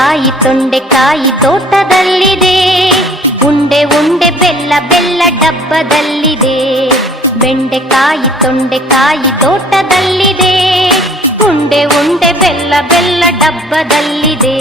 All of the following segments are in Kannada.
ಬೆಂಡೆಕಾಯಿ ತೊಂಡೆಕಾಯಿ ತೋಟದಲ್ಲಿದೆ, ಉಂಡೆ ಉಂಡೆ ಬೆಲ್ಲ ಬೆಲ್ಲ ಡಬ್ಬದಲ್ಲಿದೆ. ಬೆಂಡೆಕಾಯಿ ತೊಂಡೆಕಾಯಿ ತೋಟದಲ್ಲಿದೆ, ಉಂಡೆ ಉಂಡೆ ಬೆಲ್ಲ ಬೆಲ್ಲ ಡಬ್ಬದಲ್ಲಿದೆ.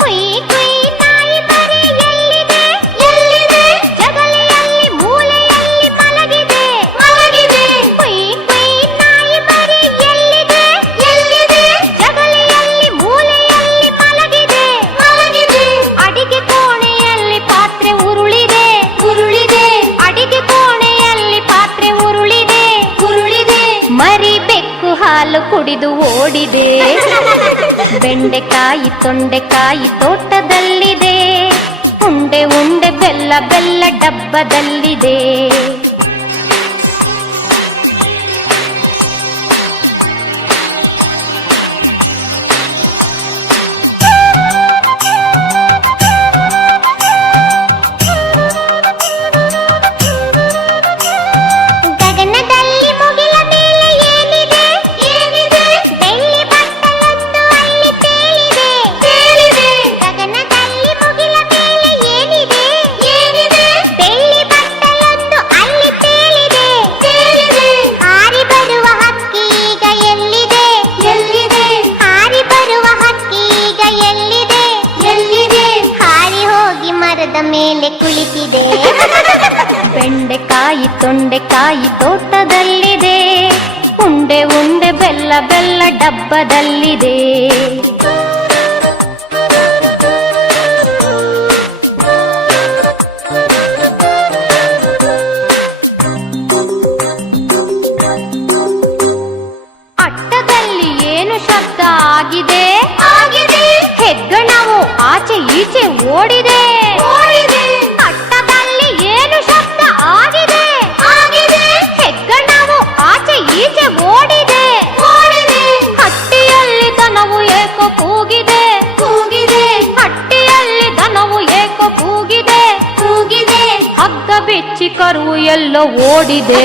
ಕುಯ್ ಕುಯ್ ನಾಯಿ ಮರಿ ಎಲ್ಲಿದೆ ಎಲ್ಲಿದೆ, ಜಗಲಿಯಲ್ಲಿ ಮೂಲೆಯಲ್ಲಿ ಮಲಗಿದೆ ಮಲಗಿದೆ. ಕುಯ್ ಕುಯ್ ನಾಯಿ ಮರಿ ಎಲ್ಲಿದೆ ಎಲ್ಲಿದೆ, ಜಗಲಿಯಲ್ಲಿ ಮೂಲೆಯಲ್ಲಿ ಮಲಗಿದೆ ಮಲಗಿದೆ. ಅಡಿಗೆ ಕೋಣೆಯಲ್ಲಿ ಪಾತ್ರೆ ಉರುಳಿದೆ ಉರುಳಿದೆ, ಅಡಿಗೆ ಕೋಣೆಯಲ್ಲಿ ಪಾತ್ರೆ ಉರುಳಿದೆ ಉರುಳಿದೆ. ಮರಿ ಬೆಕ್ಕು ಹಾಲು ಕುಡಿದು ಓಡಿದೆ. ಬೆಂಡೆಕಾಯಿ ತೊಂಡೆಕಾಯಿ ತೋಟದಲ್ಲಿದೆ, ಉಂಡೆ ಉಂಡೆ ಬೆಲ್ಲ ಬೆಲ್ಲ ಡಬ್ಬದಲ್ಲಿದೆ. ಗಗನದಲ್ಲಿ ಮುಗಿಲ ಮೇಲೆ ಏನಿದೆ ಏನಿದೆ, ಬೆಳ್ಳಿ ಬಟ್ಟಲೊಂದು ಅಲ್ಲಿ ತೇಲಿದೆ ತೇಲಿದೆ. ಗಗನದಲ್ಲಿ ಮುಗಿಲ ಮೇಲೆ ಏನಿದೆ ಏನಿದೆ, ಬೆಳ್ಳಿ ಬಟ್ಟಲೊಂದು ಅಲ್ಲಿ ತೇಲಿದೆ ತೇಲಿದೆ. ಹಾರಿ ಬರುವ ಹಕ್ಕಿ ಈಗ ಎಲ್ಲಿದೆ ಎಲ್ಲಿದೆ, ಹಾರಿ ಬರುವ ಹಕ್ಕಿ ಈಗ ಎಲ್ಲಿದೆ ಎಲ್ಲಿದೆ. ಹಾರಿ ಹೋಗಿ ಮರದ ಮೇಲೆ ಕುಳಿತಿದೆ. ಬೆಂಡೆಕಾಯಿ ತೊಂಡೆಕಾಯಿ ತೋಟದಲ್ಲಿದೆ, ಉಂಡೆ ಉಂಡೆ ಬೆಲ್ಲ ಬೆಲ್ಲ ಡಬ್ಬದಲ್ಲಿದೆ. ಅಟ್ಟದಲ್ಲಿ ಏನು ಶಬ್ದ ಆಗಿದೆ ಆಗಿದೆ, ಹೆಗ್ಗಣವು ಆಚೆ ಈಚೆ ಓಡಿದೆ ಓಡಿದೆ. ಅಟ್ಟದಲ್ಲಿ ಏನು ಶಬ್ದ ಆಗಿದೆ ಆಗಿದೆ, ಹೆಗ್ಗಣವು ಆಚೆ ಈಚೆ ಓಡಿದೆ ಓಡಿದೆ. ಹಟ್ಟಿಯಲ್ಲಿ ದನವು ಏಕೋ ಕೂಗಿದೆ ಕೂಗಿದೆ, ಹಟ್ಟಿಯಲ್ಲಿ ದನವು ಏಕೋ ಕೂಗಿದೆ ಕೂಗಿದೆ. ಹಗ್ಗ ಬಿಚ್ಚಿ ಕರುವು ಎಲ್ಲೋ ಓಡಿದೆ.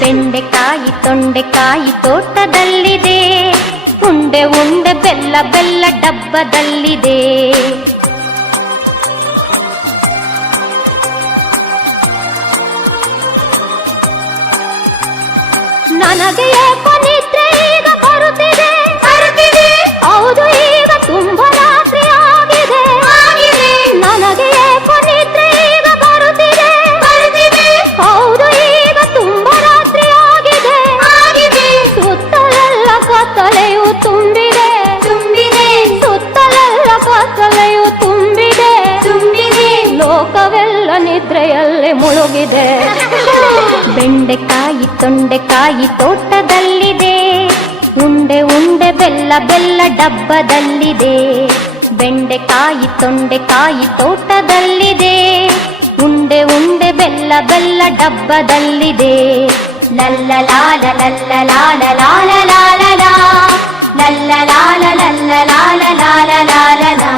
ಬೆಂಡೆಕಾಯಿ ತೊಂಡೆಕಾಯಿ ತೋಟದಲ್ಲಿದೆ, ಉಂಡೆ ಉಂಡೆ ಬೆಲ್ಲ ಬೆಲ್ಲ ಡಬ್ಬದಲ್ಲಿದೆ. ನನಗೆ ಏಕೋ ನಿದ್ರೆ ಈಗ ಬರುತ್ತಿದೆ ಬರುತ್ತಿದೆ, ಹೌದು ಈಗ ತುಂಬಾ ರಾತ್ರಿ ಆಗಿದೆ ಆಗಿದೆ. ನನಗೆ ಏಕೋ ನಿದ್ರೆ ಈಗ ಬರುತ್ತಿದೆ ಬರುತ್ತಿದೆ, ಹೌದು ಈಗ ತುಂಬಾ ರಾತ್ರಿ ಆಗಿದೆ ಆಗಿದೆ. ಸುತ್ತಲೆಲ್ಲ ಕತ್ತಲೆಯು ತುಂಬಿದೆ ತುಂಬಿದೆ, ಸುತ್ತಲೆಲ್ಲ ಕತ್ತಲೆಯು ತುಂಬಿದೆ ತುಂಬಿದೆ. ಲೋಕವೆಲ್ಲ ನಿದ್ರೆಯಲ್ಲೇ ಮುಳುಗಿದೆ. ಬೆಂಡೆಕಾಯಿ ತೊಂಡೆಕಾಯಿ ತೋಟದಲ್ಲಿದೆ, ಉಂಡೆ ಉಂಡೆ ಬೆಲ್ಲ ಬೆಲ್ಲ ಡಬ್ಬದಲ್ಲಿದೆ. ಬೆಂಡೆಕಾಯಿ ತೊಂಡೆಕಾಯಿ ತೋಟದಲ್ಲಿದೆ, ಉಂಡೆ ಉಂಡೆ ಬೆಲ್ಲ ಬೆಲ್ಲ ಡಬ್ಬದಲ್ಲಿದೆ. ಲಲ್ಲ ಲಾಲ ಲಲ್ಲ ಲಾಲ ಲಾಲ ಲಾಲ ಲಾ, ಲಲ್ಲ ಲಾಲ ಲಲ್ಲ ಲಾಲ ಲಾಲ ಲಾಲ ಲಾ.